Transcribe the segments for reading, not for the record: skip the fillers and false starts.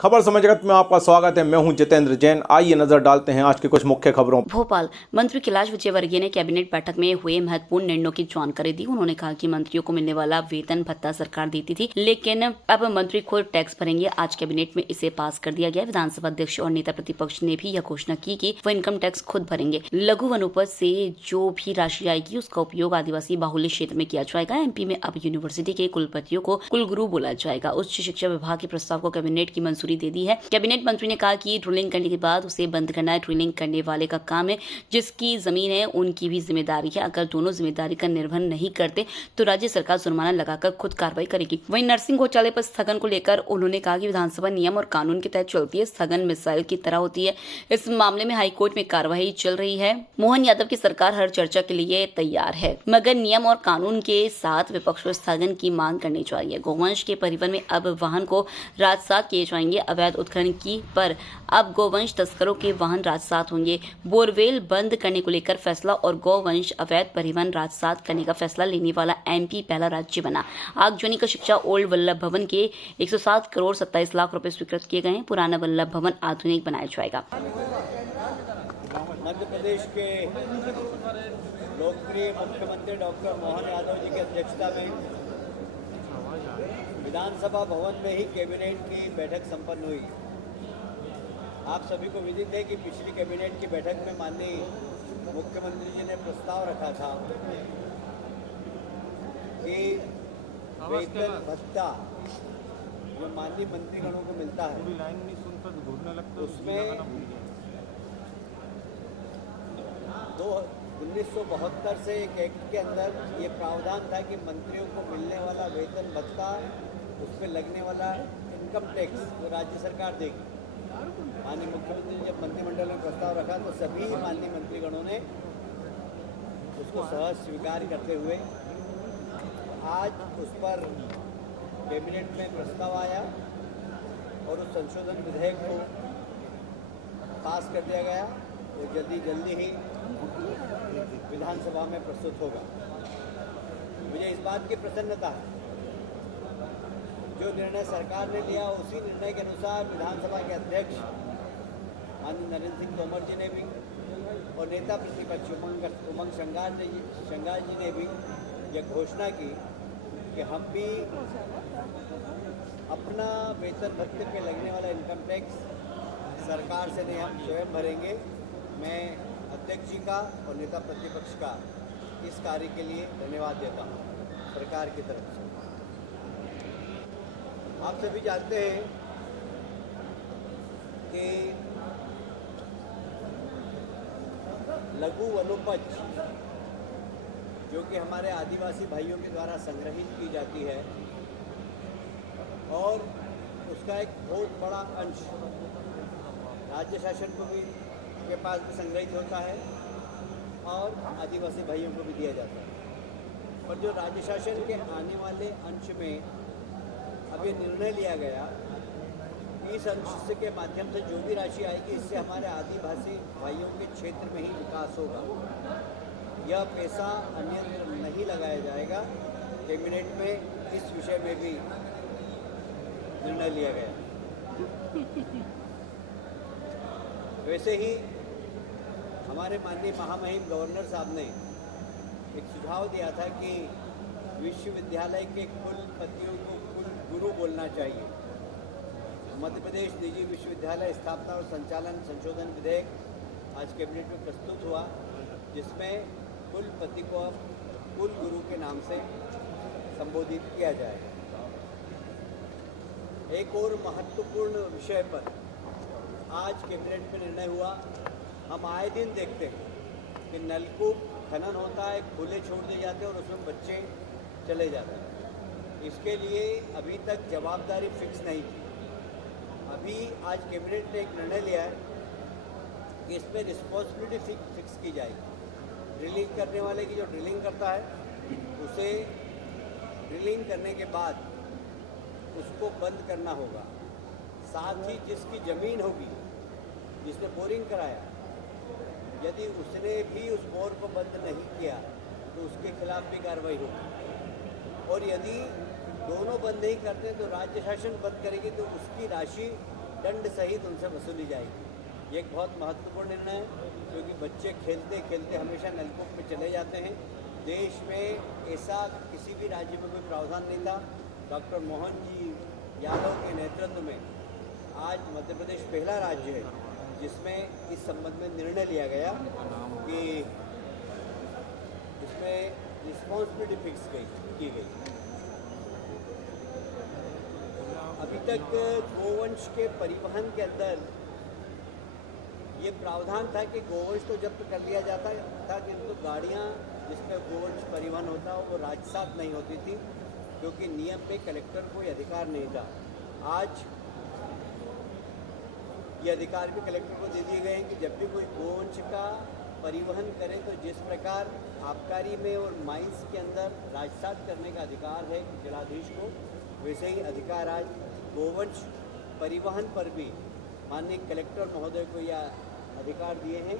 खबर समय जगत में आपका स्वागत है। मैं हूं जितेंद्र जैन। आइए नजर डालते हैं आज की कुछ मुख्य खबरों। भोपाल मंत्री कैलाश विजयवर्गीय ने कैबिनेट बैठक में हुए महत्वपूर्ण निर्णयों की जानकारी दी। उन्होंने कहा कि मंत्रियों को मिलने वाला वेतन भत्ता सरकार देती थी, लेकिन अब मंत्री खुद टैक्स भरेंगे। आज कैबिनेट में इसे पास कर दिया गया। विधानसभा अध्यक्ष और नेता प्रतिपक्ष ने भी यह घोषणा की कि वो इनकम टैक्स खुद भरेंगे। लघु वनोपज से जो भी राशि आएगी उसका उपयोग आदिवासी बाहुल्य क्षेत्र में किया जाएगा। एमपी में अब यूनिवर्सिटी के कुलपतियों को कुलगुरु बोला जाएगा। उच्च शिक्षा विभाग के प्रस्ताव को कैबिनेट की मंजूरी दे दी है। कैबिनेट मंत्री ने कहा कि ड्रिलिंग करने के बाद उसे बंद करना ड्रिलिंग करने वाले का काम है, जिसकी जमीन है उनकी भी जिम्मेदारी है। अगर दोनों जिम्मेदारी का निर्वहन नहीं करते तो राज्य सरकार जुर्माना लगाकर खुद कार्रवाई करेगी। वहीं नर्सिंग घोटाले पर स्थगन को लेकर उन्होंने कहा कि विधानसभा नियम और कानून के तहत चलती है, स्थगन मिसाइल की तरह होती है। इस मामले में हाईकोर्ट में कार्रवाई चल रही है। मोहन यादव की सरकार हर चर्चा के लिए तैयार है, मगर नियम और कानून के साथ विपक्ष को स्थगन की मांग करनी चाहिए। गोवंश के परिवहन में अब वाहन को राजसात किए जाएंगे। अवैध उत्खनन की पर अब गोवंश तस्करों के वाहन राजसात होंगे। बोरवेल बंद करने को लेकर फैसला और गोवंश अवैध परिवहन राजसात करने का फैसला लेने वाला एमपी पहला राज्य बना। आगजनी का शिक्षा ओल्ड वल्लभ भवन के 107 करोड़ 27 लाख रुपए स्वीकृत किए गए हैं। पुराना वल्लभ भवन आधुनिक बनाया जाएगा। मध्य प्रदेश के लोकप्रिय मुख्यमंत्री डॉक्टर मोहन यादव जी की अध्यक्षता में विधानसभा भवन में ही कैबिनेट की बैठक संपन्न हुई। आप सभी को विदित है कि पिछली कैबिनेट की बैठक में माननीय मुख्यमंत्री जी ने प्रस्ताव रखा था कि वेतन भत्ता जो माननीय मंत्रीगणों को मिलता है उसमें 1972 से एक एक्ट के अंदर ये प्रावधान था कि मंत्रियों को मिलने वाला वेतन भत्ता, उस पर लगने वाला इनकम टैक्स वो राज्य सरकार देगी। माननीय मुख्यमंत्री ने जब मंत्रिमंडल में प्रस्ताव रखा तो सभी माननीय मंत्रीगणों ने उसको सहज स्वीकार करते हुए आज उस पर कैबिनेट में प्रस्ताव आया और उस संशोधन विधेयक को पास कर दिया गया। वो जल्दी ही विधानसभा में प्रस्तुत होगा। मुझे इस बात की प्रसन्नता है, जो निर्णय सरकार ने लिया उसी निर्णय के अनुसार विधानसभा के अध्यक्ष माननीय नरेंद्र सिंह तोमर जी ने भी और नेता प्रतिपक्ष उमंग शंगार जी ने भी यह घोषणा की कि हम भी अपना वेतन भत्ते पे लगने वाला इनकम टैक्स सरकार से नहीं, हम स्वयं भरेंगे। मैं अध्यक्ष जी का और नेता प्रतिपक्ष का इस कार्य के लिए धन्यवाद देता हूँ सरकार की तरफ से। आप सभी जानते हैं कि लघु वनोपज जो कि हमारे आदिवासी भाइयों के द्वारा संग्रहित की जाती है और उसका एक बहुत बड़ा अंश राज्य शासन को भी के पास भी संग्रहित होता है और आदिवासी भाइयों को भी दिया जाता है। और जो राज्य शासन के आने वाले अंश में अभी निर्णय लिया गया, इस अंश के माध्यम से जो भी राशि आएगी इससे हमारे आदिवासी भाइयों के क्षेत्र में ही विकास होगा। यह पैसा अन्यत्र नहीं लगाया जाएगा। कैबिनेट में इस विषय में भी निर्णय लिया गया। वैसे ही हमारे माननीय महामहिम गवर्नर साहब ने एक सुझाव दिया था कि विश्वविद्यालय के कुलपतियों को कुल गुरु बोलना चाहिए। मध्य प्रदेश निजी विश्वविद्यालय स्थापना और संचालन संशोधन विधेयक आज कैबिनेट में प्रस्तुत हुआ, जिसमें कुलपति को कुल गुरु के नाम से संबोधित किया जाएगा। एक और महत्वपूर्ण विषय पर आज कैबिनेट में निर्णय हुआ। हम आए दिन देखते हैं कि नलकूप खनन होता है, खुले छोड़ दिए जाते हैं और उसमें बच्चे चले जाते हैं। इसके लिए अभी तक जवाबदारी फिक्स नहीं थी। अभी आज कैबिनेट ने एक निर्णय लिया है कि इस पर रिस्पॉन्सिबिलिटी फिक्स की जाएगी। ड्रिलिंग करने वाले की जो ड्रिलिंग करता है उसे ड्रिलिंग करने के बाद उसको बंद करना होगा। साथ ही जिसकी ज़मीन होगी, जिसने बोरिंग कराया, यदि उसने भी उस बोर को बंद नहीं किया तो उसके खिलाफ भी कार्रवाई होगी। और यदि दोनों बंद नहीं करते तो राज्य शासन बंद करेगी तो उसकी राशि दंड सहित उनसे वसूली जाएगी। ये एक बहुत महत्वपूर्ण निर्णय है, क्योंकि बच्चे खेलते खेलते हमेशा नलकूप में चले जाते हैं। देश में ऐसा किसी भी राज्य में कोई प्रावधान नहीं था। डॉक्टर मोहन जी यादव के नेतृत्व में आज मध्य प्रदेश पहला राज्य है जिसमें इस संबंध में निर्णय लिया गया कि इसमें रिस्पॉन्सिबिलिटी फिक्स की गई। अभी तक गोवंश के परिवहन के अंदर ये प्रावधान था कि गोवंश तो जब्त कर लिया जाता था, किंतु गाड़ियाँ जिसमें गोवंश परिवहन होता वो राजसात नहीं होती थी, क्योंकि नियम पे कलेक्टर को ये अधिकार नहीं था। आज ये अधिकार भी कलेक्टर को दे दिए गए हैं कि जब भी कोई गोवंश का परिवहन करे तो जिस प्रकार आबकारी में और माइंस के अंदर राजसात करने का अधिकार है जिलाधीश को, वैसे ही अधिकार आज गोवंश परिवहन पर भी माननीय कलेक्टर महोदय को यह अधिकार दिए हैं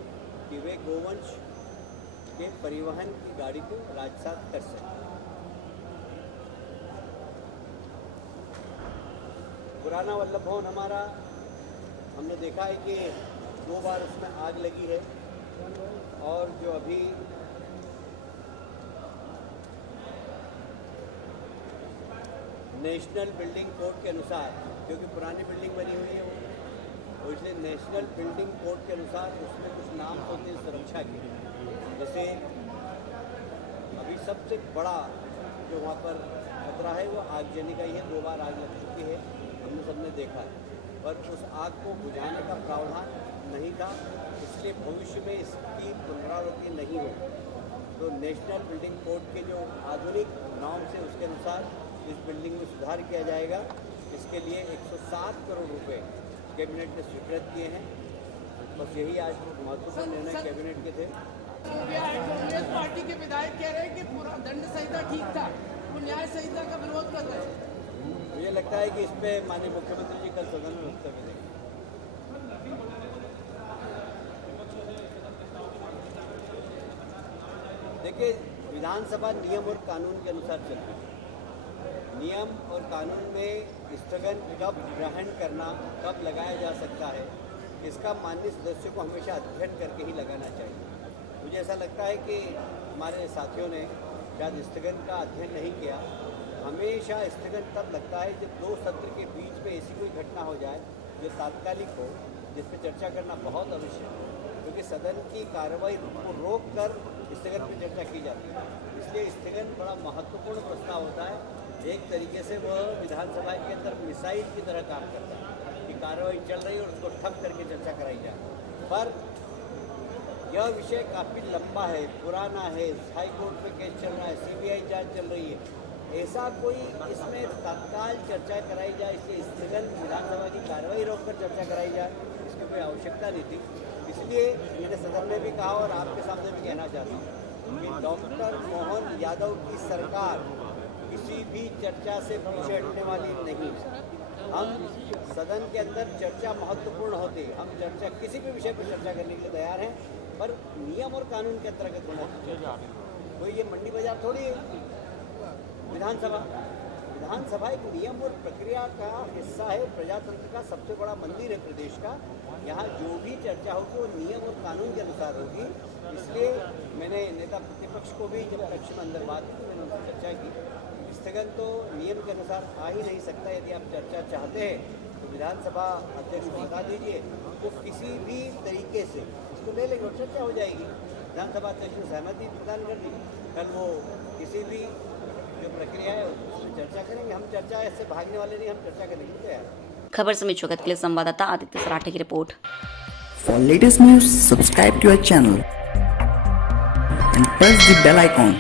कि वे गोवंश के परिवहन की गाड़ी को राजसात कर सकें। पुराना वल्लभ भवन हमारा, हमने देखा है कि 2 बार उसमें आग लगी है, और जो अभी नेशनल बिल्डिंग कोड के अनुसार, क्योंकि पुरानी बिल्डिंग बनी हुई है वो, इसलिए नेशनल बिल्डिंग कोड के अनुसार उसमें कुछ नाम होते हैं सुरक्षा के। जैसे अभी सबसे बड़ा जो वहाँ पर खतरा है वो आगजनी का ही है। 2 बार आग लग चुकी है, हमने सबने देखा है, पर उस आग को बुझाने का प्रावधान नहीं था, इसलिए भविष्य में इसकी पुनरावृत्ति नहीं हो। तो नेशनल बिल्डिंग कोड के जो आधुनिक नॉर्म्स है उसके अनुसार इस बिल्डिंग में सुधार किया जाएगा। इसके लिए 107 करोड़ रुपए कैबिनेट ने स्वीकृत किए हैं। बस यही आज महत्वपूर्ण निर्णय कैबिनेट के थे। कांग्रेस पार्टी के विधायक कह रहे हैं कि पूरा दंड संहिता ठीक था, वो न्याय संहिता का विरोध कर रहे हैं। मुझे लगता है कि इस पे माननीय मुख्यमंत्री जी कल सदन में वक्तव्य देंगे। देखिए, विधानसभा नियम और कानून के अनुसार चलती है। नियम और कानून में स्थगन कब ग्रहण करना, कब लगाया जा सकता है, इसका माननीय सदस्यों को हमेशा अध्ययन करके ही लगाना चाहिए। मुझे ऐसा लगता है कि हमारे साथियों ने शायद स्थगन का अध्ययन नहीं किया। हमेशा स्थगन तब लगता है जब 2 सत्र के बीच में ऐसी कोई घटना हो जाए जो तात्कालिक हो, जिस पर चर्चा करना बहुत आवश्यक है, क्योंकि सदन की कार्रवाई को रोक कर स्थगन पर चर्चा की जाती है। इसलिए स्थगन बड़ा महत्वपूर्ण प्रस्ताव होता है। एक तरीके से वह विधानसभा के अंदर मिसाइल की तरह काम करता है कि कार्रवाई चल रही है और उसको ठप करके चर्चा कराई जाए। पर यह विषय काफ़ी लंबा है, पुराना है, हाई कोर्ट में केस चल रहा है, CBI जांच चल रही है। ऐसा कोई इसमें तत्काल चर्चा कराई जाए, इसलिए स्थगन विधानसभा की कार्रवाई रोककर चर्चा कराई जाए, इसकी कोई आवश्यकता नहीं थी। इसलिए मैंने सदन में भी कहा और आपके सामने भी कहना चाहता हूँ कि डॉक्टर मोहन यादव की सरकार किसी भी चर्चा से पीछे हटने वाली नहीं। हम सदन के अंदर चर्चा महत्वपूर्ण होती है, हम चर्चा किसी भी विषय पर चर्चा करने के लिए तैयार हैं, पर नियम और कानून के अंतर्गत होना चाहिए। कोई ये मंडी बाजार थोड़ी है। विधानसभा एक नियम और प्रक्रिया का हिस्सा है, प्रजातंत्र का सबसे बड़ा मंदिर है प्रदेश का। यहाँ जो भी चर्चा होगी वो नियम और कानून के अनुसार होगी। इसलिए मैंने नेता प्रतिपक्ष को भी जब कक्ष में अंदर बात की तो मैंने उनसे चर्चा की। स्थगन तो नियम के अनुसार आ ही नहीं सकता। यदि आप चर्चा चाहते हैं तो विधानसभा अध्यक्ष को बता दीजिए, तो किसी भी तरीके से इसको ले लेंगे और चर्चा हो जाएगी। विधानसभा अध्यक्ष ने सहमति प्रदान कर दी, कल वो किसी भी जो प्रक्रिया है उसमें चर्चा करेंगे। हम चर्चा ऐसे भागने वाले नहीं, हम चर्चा करने के लिए तैयार हैं। खबर समेत जगत के लिए संवाददाता आदित्य सराठे की report. For latest news, subscribe to our channel and press the bell icon.